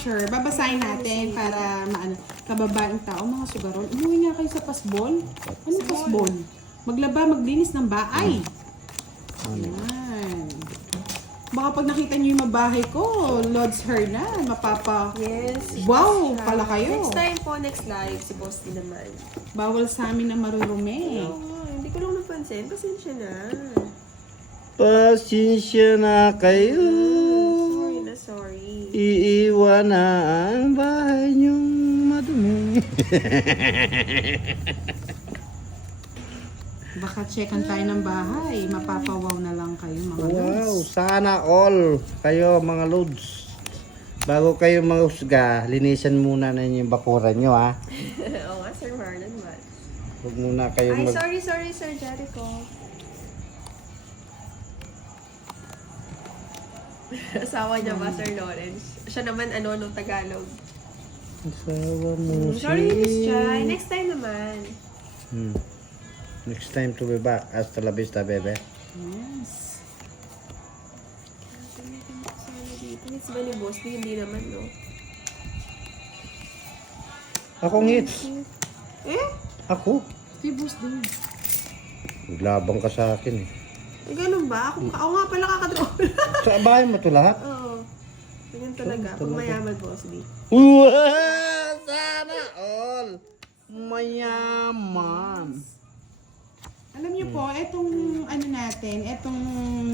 dishwasher. Babasahin natin para maano. Kababaeng tao, mga sugarol. Umuwi nga kayo sa pasbol. Ano pasbol? Maglaba, maglinis ng bahay. Ayan. Baka pag nakita niyo yung mabahay ko, Lods Hernan, mapapa... Yes. Wow, pala kayo. Next time po, next live, si Boss din naman. Bawal sa amin na marurumi. Oo, hindi ko lang napansin. Pasensya na. Pasensya na kayo. Sorry na, sorry. Iiwan na ang bahay niyong madumi. Baka checkan tayo ng bahay. Mapapawaw na lang kayo mga Wow, Lods. sana all kayo mga lods. Bago kayo manghusga, linisan muna na yung bakuran nyo ha. Oo nga, Sir Marlon, man. Huwag muna kayo Ay, mag... sorry, Sir Jericho. Asawa niya ba, Sir Lawrence? Siya naman, no Tagalog. Asawa mo Sorry, Miss Jai. Next time naman. Next time to be back. Hasta la vista, bebe. Yes. Hits ba ni Boss? Hindi naman, no? Akong hits. Eh? Ako. Si Boss din. Naglabang ka sa akin eh. Eh, ganun ba? Ako nga pala kakadraw. Sa bahay mo to lahat? Oo. Ganyan talaga. Pag mayaman, Boss D. Wow! Sana all. Mayaman. Alam niyo po, etong ano natin, etong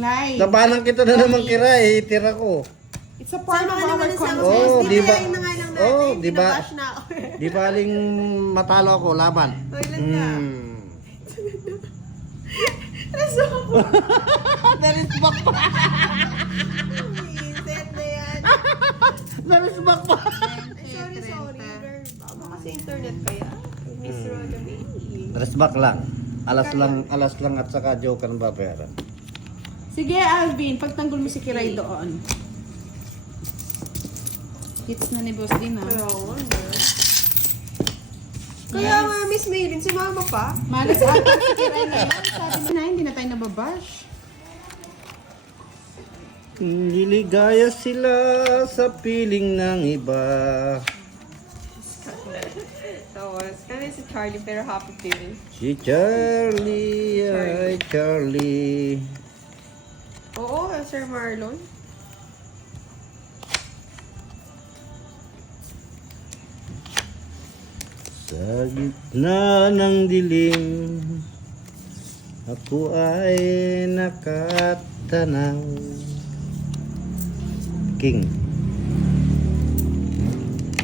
live. Labanan kita na naman kira eh. Tira ko. It's a part of Sama ka naman our ng sama, content. Oh, Boss D. di ba? Kaya na nga lang natin. Oh, di ba? Binabash na ako. Di baling matalo ako laban. O, ilan ka? Nasa ako. Narisbak pa. Set na yan. Narisbak pa. Ay, sorry. Girl. Baka kasi internet kaya. Miss Rodamy. Narisbak lang. Alas lang at saka joker ng babayaran. Sige, Alvin, pagtanggol mo si Kiray doon. Hits na ni Boss din, ha? Oo, kaya nga, Miss Maylin, si Mama pa. Malas ata si Kiray ngayon. Sabi na, hindi na tayo nababash. Niligaya sila sa piling ng iba. Tapos, kami si Charlie pero happy feeling. Si Charlie, ay Charlie. Oo, Sir Marlon. Sa gitna ng dilim, ako ay nakatanaw. King.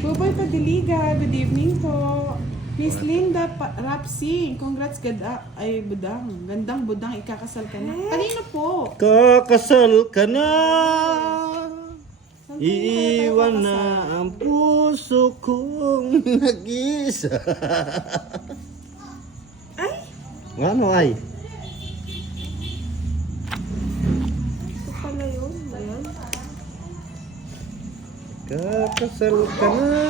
Buboy Padiliga, good evening po. Miss Linda Rapsi, congrats ay budang. Gandang budang, ikakasal ka na. Kanino po? Kakasal ka na. Saan po kayo Iiwan na kakasal? ang puso kong nag-isa. Ay! Ano ay? Ito pala yun. Ayan. Kakasal ka na.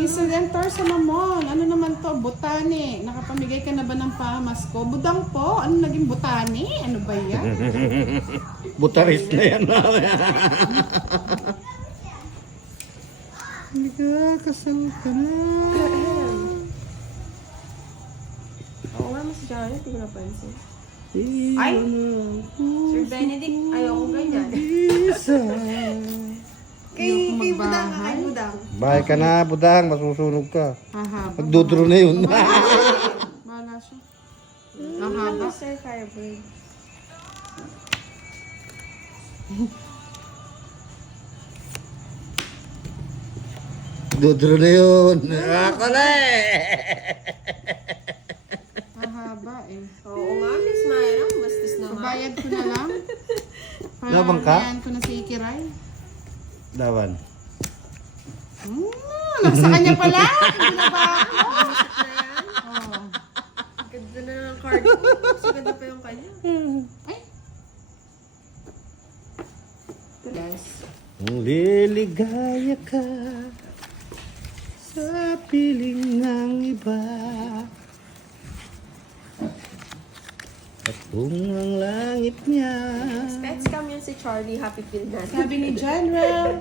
Miss Redentor sa Mamon, ano naman to? Botani. Nakapamigay ka na ba ng pamasko? Budang po, ano naging botani? Ano ba yan? Butaris na yan. Kakasal ka na. Oo nga, Miss Janet, hindi ko napansin. Ay! Sir Benedict, ayoko ganyan. Isa. Kay Ayoko Budang, magbahay. kay Budang. Bahay ka na, budang. Masusunog ka. Hahaba. Magdudro na yun. Bahala siya. Hahaba. Sir Firebird. Dudro na yun. Ako na eh. Hahaba eh. Oo nga, Miss Myra, bastos naman. Pabayad ko na lang. Labang ka? Pabayaan ko na si Kiray. Dawan. Nasa kanya pala. Hindi na ba ako? Oh. Ganda na ng card ko. Mas ganda pa yung kanya. Ay. Yes. Liligaya ka sa piling ng iba. At kung ang langit niya Pets cam yun si Charlie. Happy feel natin. Sabi ni General,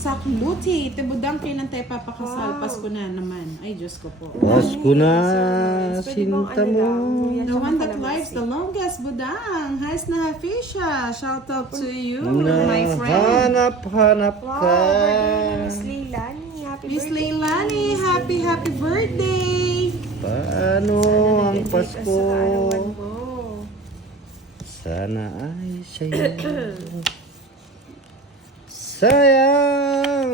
Sakluti. Tibudang kailan tayo papakasal? Pasko na naman. Ay, Diyos ko po. Pasko na, Pwede bang sinta ano mo. lang, yan, The tsaka one that kalamansi. lives the longest, Budang. Has na Hafisha. Shout out to you, Na, my friend. hanap Wow, ka. birthday ni Miss Leilani. Happy Miss birthday. Leilani, happy birthday! Paano ang Nag-date ka Pasko? sa kaarawan mo. Sana ay sa'yo. Sayang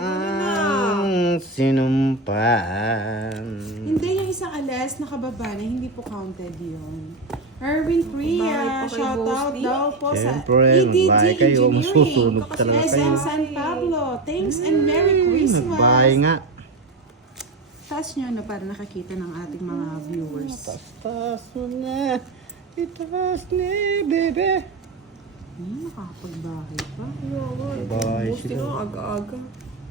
ang sinumpan. Hindi yung isang alas nakababa na hindi po counted yun. Erwin Priya, Bakit po kay shout out Boss D? daw po sa Siyempre, EDD magbahay kayo, Engineering. masusunog talaga SM kayo. San Pablo. Thanks and Merry Christmas. Magbahay nga. Taas nyo na para nakakita ng ating mga viewers. Taas mo na. Itaas ni bebe. Nakakapagbahay pa. Bahay Buti sila. no, aga-aga.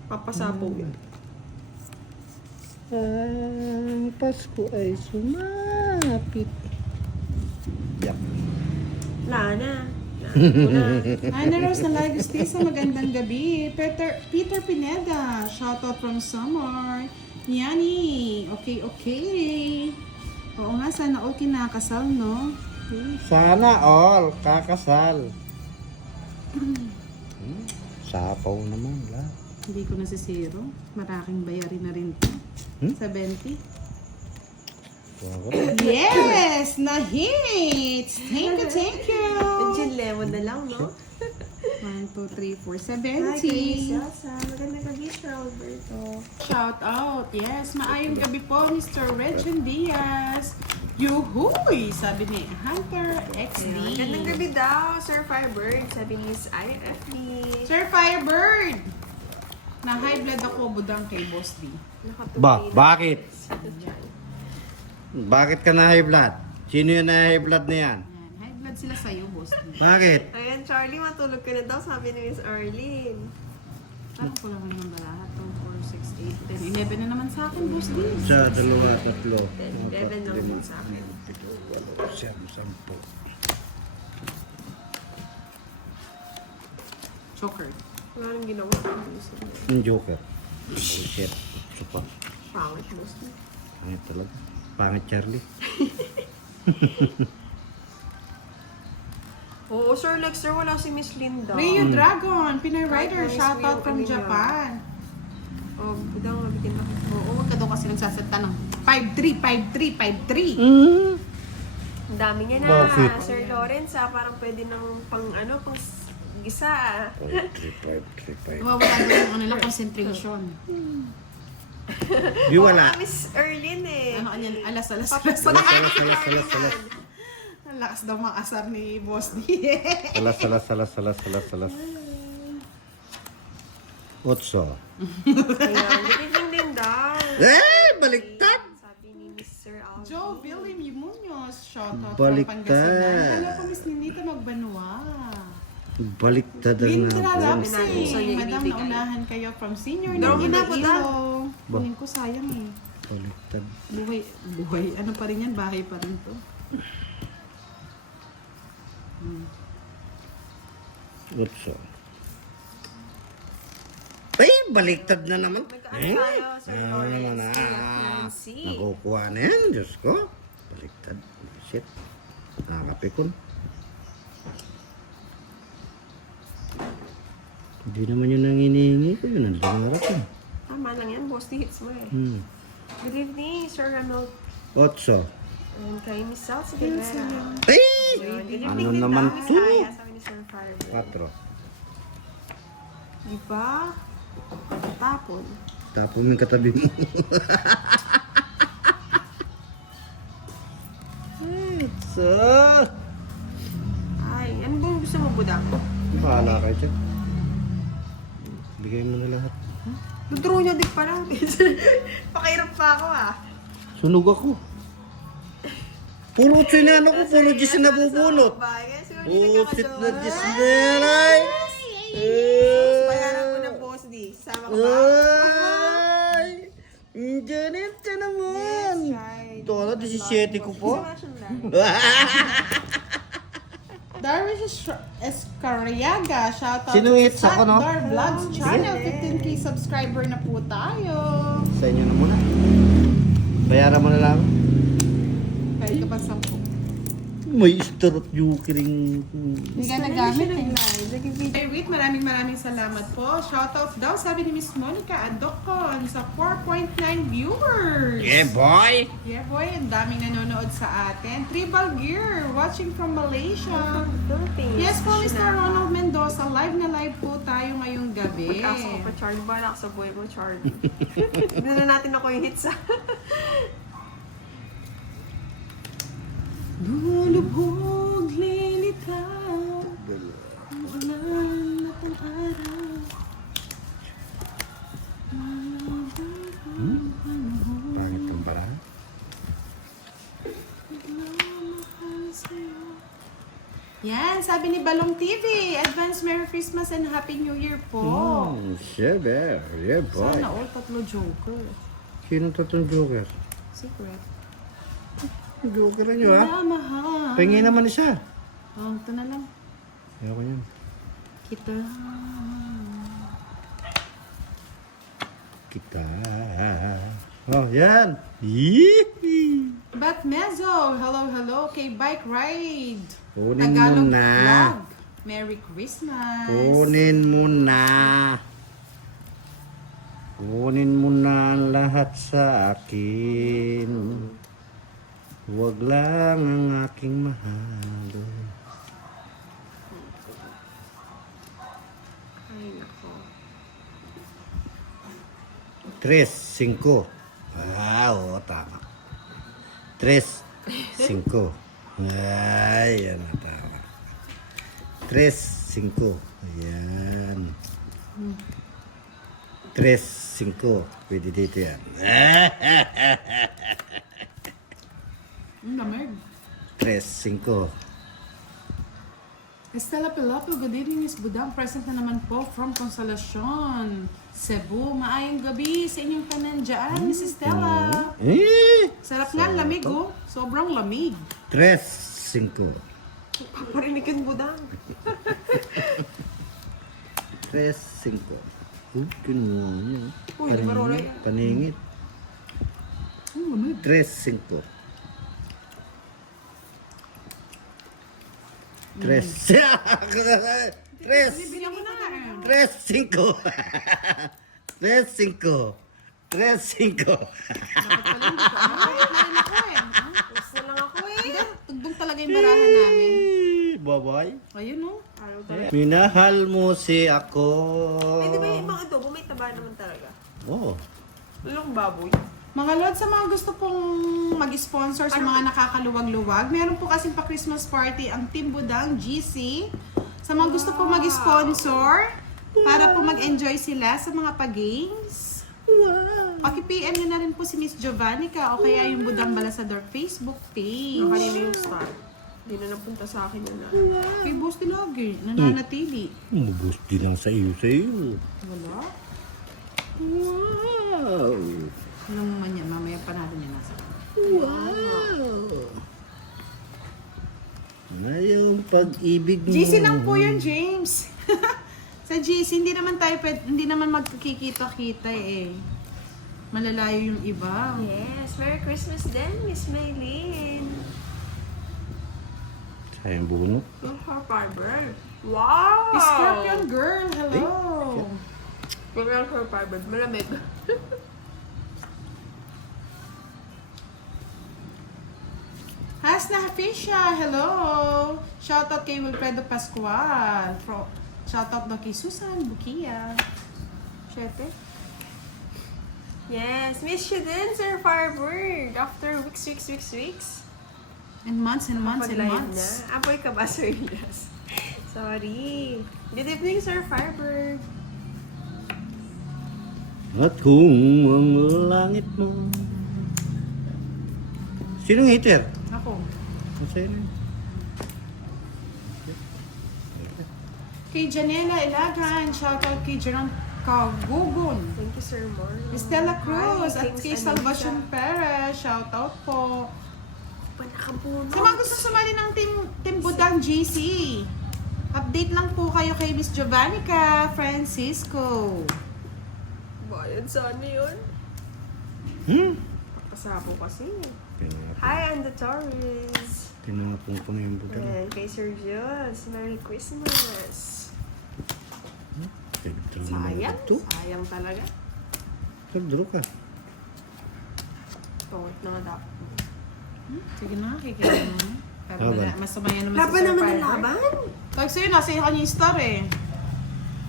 Papasapo yan. Ang Pasko ay sumapit. Yak. Wala na. Ana Rose na Lagustisa, magandang gabi. Peter Pineda, shout out from Samar. Yani, okay. Oo nga, sana all kinakasal, no? Sana all kakasal. Sapaw naman lahat. Hindi ko nasisiro. Maraking bayarin na rin to. Hmm? 70. Wow. Yes! Na-hits! Thank you! Gin lemon na lang, no? 1, 2, 3, 4, Hi, kay 70. Elsa. Magandang gabi, Sir Alberto. Shout out. Yes, maayong gabi po, Mr. Regin Diaz. Yuhuy! Sabi ni Hunter XD. Magandang gabi daw, Sir Firebird. Sabi ni Miss IFB. Sir Firebird! Na high blood ako, budang kay Boss D. Bakit? Bakit ka na high blood? Sino yung na high blood na yan? Yan, high blood sila sa'yo, Boss D. Bakit? Ayan, Charlie, matulog ka na daw, sabi ni Miss Arlene. Parang ko lang naman ba lahat? 2, 4, 6, 8, 10, 11 na naman sa akin, Boss D. Sa dalawa, tatlo. 11 lang din sa akin. 10. Choker. Wala nang ginawa. Yung Joker. Bullshit. Supa. Pangit, mostly. Pangit talaga. Pangit Charlie. Oo, Sir Lexter, wala si Miss Linda. Rio Dragon, Pinay Rider, Nice shout out Rio, from ano niya? Japan. Oh, budang mabigyan ako. Oo, wag ka daw kasi nagsasata ng 5-3, 5-3, 5-3. Ang dami niya na. Bakit? Sir Lawrence, parang pwede ng pang gisa. 3-5. Wawala daw yung ano lang, concentration. Di wala. Miss Erlyn eh. Ano kanyan, alas. Salas. Ang lakas daw mga asar ni Boss D. Salas. Otso. Ayan, good din daw. Baliktad! Sabi ni Miss Sir Alvin. Joe William Munoz, shout out Baliktad. from Pangasinan. Hello po, Miss Ninita Magbanua. Baliktad ang Lindra nabon. Rapsey, So, yung madam, ibibigay. naunahan kayo from senior Daw, ng ginako daw. Iloilo. Kunin ko, sayang eh. Baliktad. Buhay. Ano pa rin yan? Bahay pa rin to. Otso. Ay, baliktad na naman. May kaano tayo, Sir Lawrence. Nancy. Nakukuha na yan, Diyos ko. Baliktad. Shit. Nakakapikon. Hindi naman yun ang hinihingi ko. Yun ang dangarap yun. Tama lang yan, boss. Di hits mo eh. Good evening, Sir Ronald. Otso. And kay Miss Salsa Rivera. Ay! Good evening Ano din naman daw, Miss to? Aya, sabi ni Sir Firebird. 4. Diba? Tapon. Tapos yung katabi mo. Otso. Ay, ano bang gusto mo, budang? Bahala kayo dyan. Bigay mo na lahat. Nudro niya din pala. Pakirap pa ako ah. Sunog ako. Puro sinano ko, puro Diyos na nabubunot. Pusit na Diyos na yan. Bayaran ko ng boss D. Sama ka ba? Ay! Ganit ka naman. Yes, right. Ito na, 17 ko po. Isa lang. Darwish Escariaga, shoutout Sino hits ako, no? Dar Vlogs channel. 15k subscriber na po tayo. Sa inyo na muna. Bayaran mo na lang. Kahit ka pa 10. May starot yuki ring... Hindi ka nagamit eh. Hey, wait, maraming salamat po. Shoutout daw, sabi ni Miss Monica Adocon sa 4.9 viewers. Yeah, boy! Yeah, boy, ang daming nanonood sa atin. Tribal Gear, watching from Malaysia. Yes po, Mr. Ronald Mendoza, live na live po tayo ngayong gabi. Pag-asa ko pa, Charlie. Bala ka sa buhay mo, Charlie. Hindi na natin ako yung hits, Lulubog, lilitaw, ang ulan at ang araw. Pangit kang pala. Yan, sabi ni Balong TV, advance Merry Christmas and Happy New Year po. Siyempre. Yeah, boy. Sana all 3 joker. Sino tatong joker? Secret. Joker na nyo, ha? Mahal. Pingin naman isa. Oh, ito na lang. Ayoko yan. Kita. Kita. Oh, yan. Yee! Bat Mezzo, hello. Kay Bike Ride. Kunin mo Tagalog na. vlog. Merry Christmas. Kunin mo na. Kunin mo na ang lahat sa akin. Huwag lang ang aking mahal. Ay, nako. 3, 5. Oo, tama. 3, 5. Ay, yan na tama. 3, 5. Ayan. 3, 5. Pwede dito yan. Ang lamig. 3, 5. Estela Piloto, good evening Miss Budang. Present na naman po from Consolacion, Cebu. Maayong gabi sa inyong tanan dyan, Miss Estela. Sarap nga, lamig oh. Sobrang lamig. 3, 5. Paparinig yung budang. 3, 5. Kinuha niya. Uy, di ba Roray? Paningit. Ang lamig. 3, 5. 3, 3, Bibigyan mo na nga. 3, 5. 3, 5. 3, 5. Dapat pala hindi ko. Ay, nalan ako eh. Gusto lang ako eh. Hindi, tugbong talaga yung barahan namin. Babay. Ayun oh. Araw talaga. Minahal mo si ako. Eh, di ba yung mga adobo, may taba naman talaga. Oh. Lulong baboy. Mga Lord, sa mga gusto pong mag-sponsor sa mga nakakaluwag-luwag, meron po kasing pa-Christmas party ang Team Budang GC. Sa mga gusto pong mag-sponsor, para po mag-enjoy sila sa mga pag-games. Paki-PM nyo na rin po si Miss Giovannica o kaya yung Budang Balasador Facebook page. Kanina yung star. Hindi na napunta sa akin yun. Kay Boss Dilagi, nananatili. Umubos din lang sa iyo. Wala. Wow. Alam mo man yan, mamaya panalo niya nasa. Wow. Na yung pag-ibig mo. GC lang po yun, James. Sa GC, hindi naman magkikita-kita eh. Malalayo yung iba. Yes, Merry Christmas din, Miss Maylene. Sayang bunot. Yung her fiber. Wow! Scorpion Girl, hello! Yung her fiber, malamig. Hasna Hafisha, hello! Shoutout kay Wilfredo Pascual. Shoutout daw kay Susan Bukia. Syete. Yes, miss you din, Sir Firebird. After weeks. And months. Na. Apoy ka ba, Sir Elias? Sorry. Good evening, Sir Firebird. At kung ang langit mo. Sinong hitter? Ako. Sino? Kay Janela Ilagan, shoutout kay Jerome Kagugun. Thank you, Sir Marlon. Stella Cruz Hi, at thanks, kay Anissa. Salvacion Perez, shoutout po. pa nakabunot. Sa mga gusto sumali ng Team Budang GC, update lang po kayo kay Miss Giovannica Francisco. Bayad sana yun. Pakasabo kasi. Hi, Anda Torres. Tinapong yung budang. And kay Sir Jules, Merry Christmas. Sayang. Sayang talaga. Draw ka. Tungkot na nga dapat. Sige na, kikita mo. Pero Laban. mas sumaya naman Laban si Sir naman ang Firebird. laban. Tag sa'yo, nasa iyo kanya yung star eh.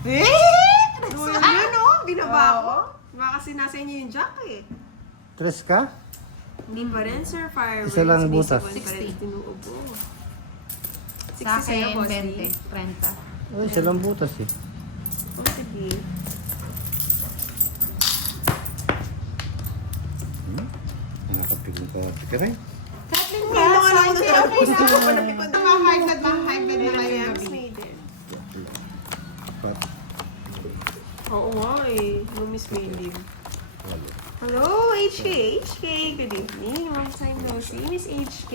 Yun o, binaba ko. Baka kasi nasa inyo yung jack eh. Tres ka? Hindi pa rin, Sir Firebird. Isa lang butas. 60. Tinuubo. Sa 60 sa'yo, akin, boss. 20, 30. Ay, isa lang butas eh. Oh, sige. Nakapigong ka. Pikiray. Kathleen Hindi lang alam ko na okay tapos. na. Hindi ko napikon. Mga high blood na kayo Williams gabi. Maiden. Apat. Oo nga eh. Lumis Maiden. Hello, HK. HK, good evening. Long time no see, Miss HK.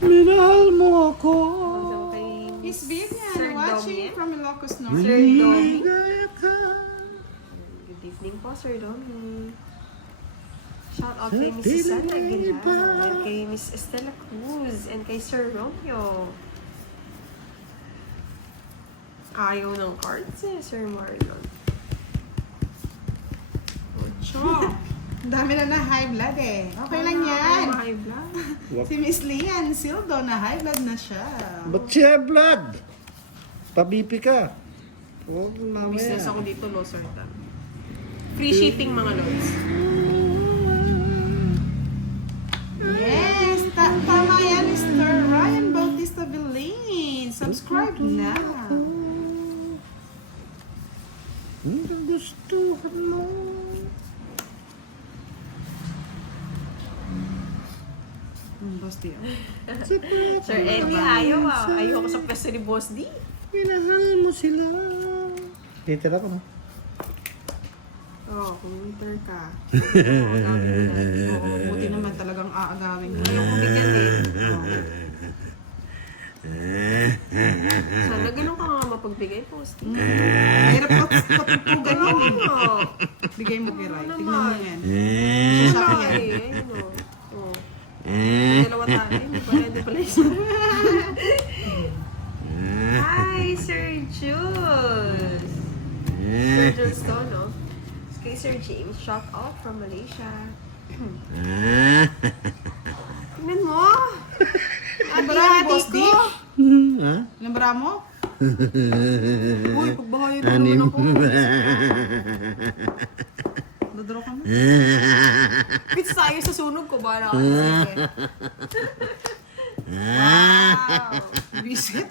Minahal mo ako. Hello kay Miss Vivian, Sir watching Dominic. from Ilocos Norte. Sir Domi. Ligaya ka. Good evening po, Sir Domi. Shout out kay Miss Susana Aguilar, and kay Miss Estela Cruz, and kay Sir Romeo. Ayaw ng cards eh, Sir Marlon. Sure. Ang dami na high blood eh. Okay lang yan. High blood. Si Miss Lian Sildo na high blood na siya. Ba't siya blood? Pabipi ka. Huwag Business mamaya. ako dito, Losartan. Free shipping mga lods. Yes! Tama yan, Mr. Ryan Bautista Villain. Subscribe na. Ang gustuhan mo. Boss D. Sir Eddie, ayaw ah. Ayaw ko sa pwesto ni Boss D. Minahal mo sila. Titira ko na. Oh, commuter ka. Oo, buti naman talagang aagawin ko. Ayaw ko bigyan Sana ganun ka nga mapagbigay, Boss D. Hirap patutugan yun eh. Oo. Bigay mo kay Rai. Tignan mo yan. Wala eh. Ayun o. Oh. Dalawa tayo. Hindi pala isa. Hi, Sir Jules. Sir Jules to, no? Kay Sir James, shout out from Malaysia. Tingnan mo! Lambara mo, Boss D? Ha? Lambara mo? Uy, pagbahayan mo naman ako. Dodoro ka mo? Pits tayo sa sunog ko, bahala ka. Sige. Wow! Visit?